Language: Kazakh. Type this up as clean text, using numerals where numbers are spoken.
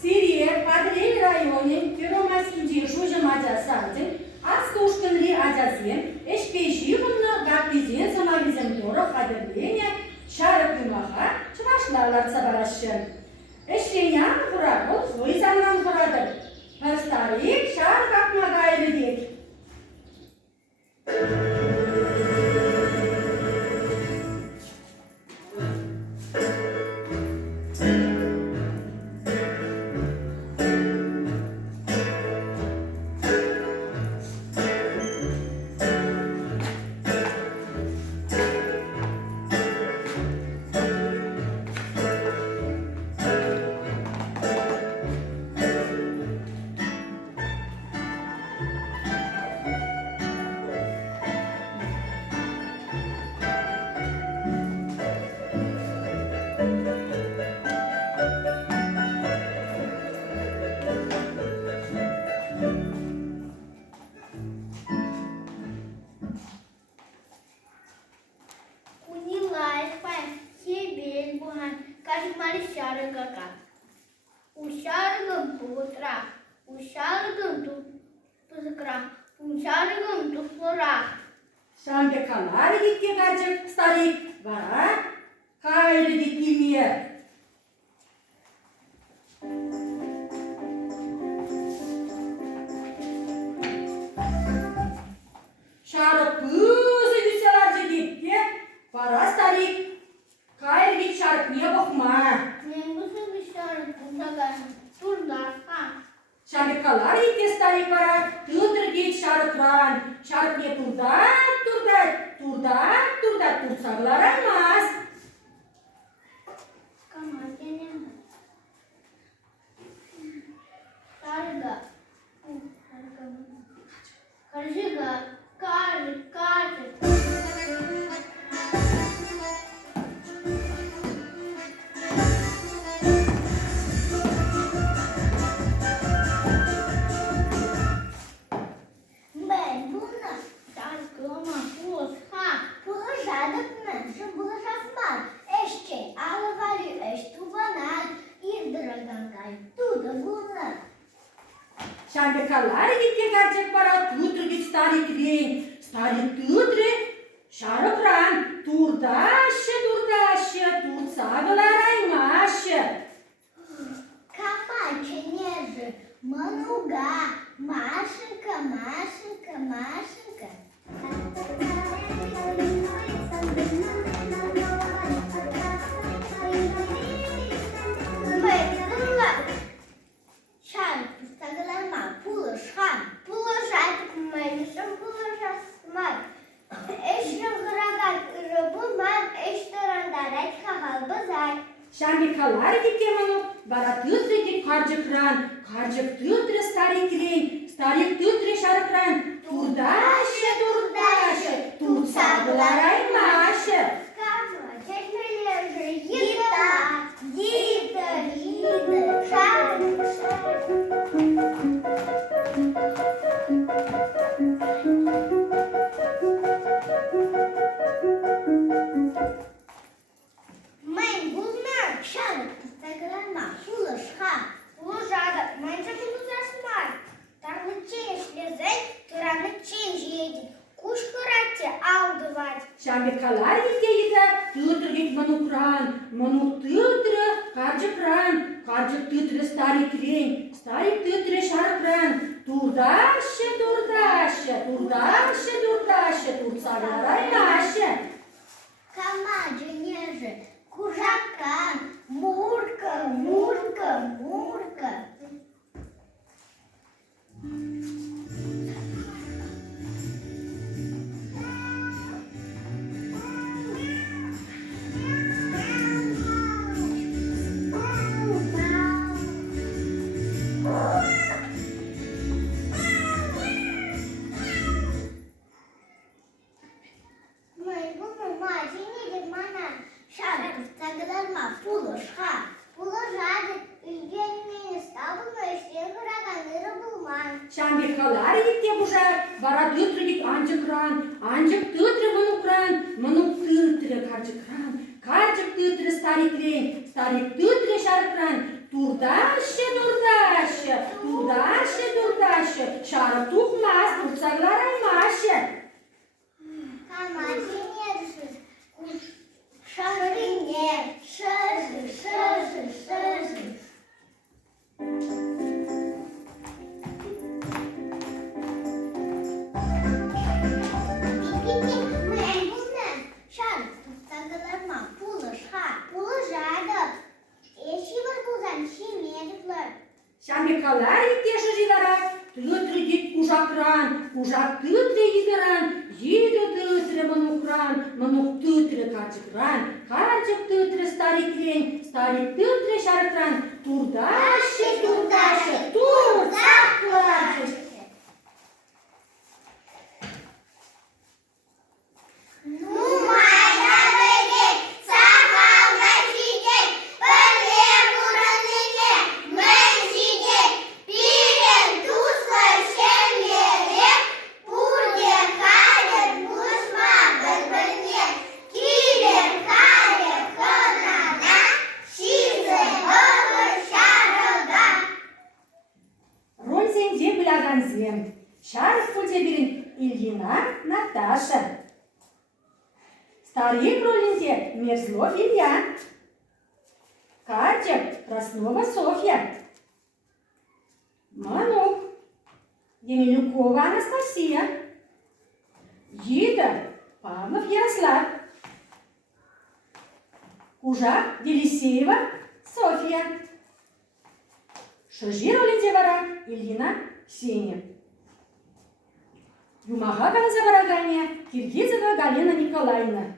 Сирия, Падрей районе, Первомайский Жужа Мадясадин, Аскушканри Адязин, Эшпеживна, Гапизин, Самавизин Дора, Хадербеня, Шарап Юмаха, Чвашлалар Цабарашин. Эшленян Хурагол, Суизанан Хурадыр. Пастарик, Шар Гапмагайридик. Шамбе канари дикке гарчык старик, вара кайры диккимия. Шарып пызы юселарчы дикке, вара старик, кайры дик шарып не бохма. Шамбе канари дикке старик вара, тылтыр дик шарыпран, шарып не турда, турсағылар аймас. Шамбе калари дикке гарчык бара, тутыр гит старик рейн. Старик тутыры, шарыпран, турдашы, турсағылар аймашы. Капача нежи, мануга, Машенька. Şan, pustagalarma, puluşan, puluşan, eşrim kıragan, ırıbılman, eştorandarak kahal bazar. Шамбе калари дикке ману, бара тылтры дик каржыкран, каржык тылтры старик рейн, старик тылтры шарыкран, турдашы, турсағылар аймашы. Кама, çeşmeleri yıdır, şan. Шамбе калари дикке йыта, тылтыр гит манукран, манук тылтыры каржыкран, каржык тылтыры старик рейн, старик тылтыры шарыкран, турдашы, турсағылар аймашы. Камаджи нежи, кужакан, мурка. Шамбе калари дикке бужа, бара тылтыры дик анжыкран, анжык тылтыры манук тылтыры каржыкран, каржык тылтыры старик рейн, старик тылтыры шарыкран, Турдаще, шарып тухмас, турсаглар аймаще. Камадинерши, шарыне, шыжы, шыжы, шыжы. Şarkı tutsalarıma buluşardı. Eşiğir buzan şimdiyedikler. Şamikalar ittеші жидара, тытры дит кужакран, кужак тытры йдыран, йды тытры манукран, манук тытры карчыкран, карчык тытры стариклен, старик тытры шарыкран, турдаще, турсак кларчыш. Ну, моя бедек, сахалга жидек, пырле бураныне, мен жидек, пирен тусла шемлерек, пурде халет бушма бір-біріне, килер халет хынана, шизы ғығыр шарыға. Роль сенде біляганзем. Шарык пульте берін Ильина Наташа. Старик ролінде Мерзлов Илья. Картик Краснова Софья. Манук Емелюкова Анастасия. Йда Павлов Ярослав. Кужак Елисеева Софья. Шыжи ролінде вара Ильина Ксения. Юмаға Ганза барагания Киргизова Галина Николаевна.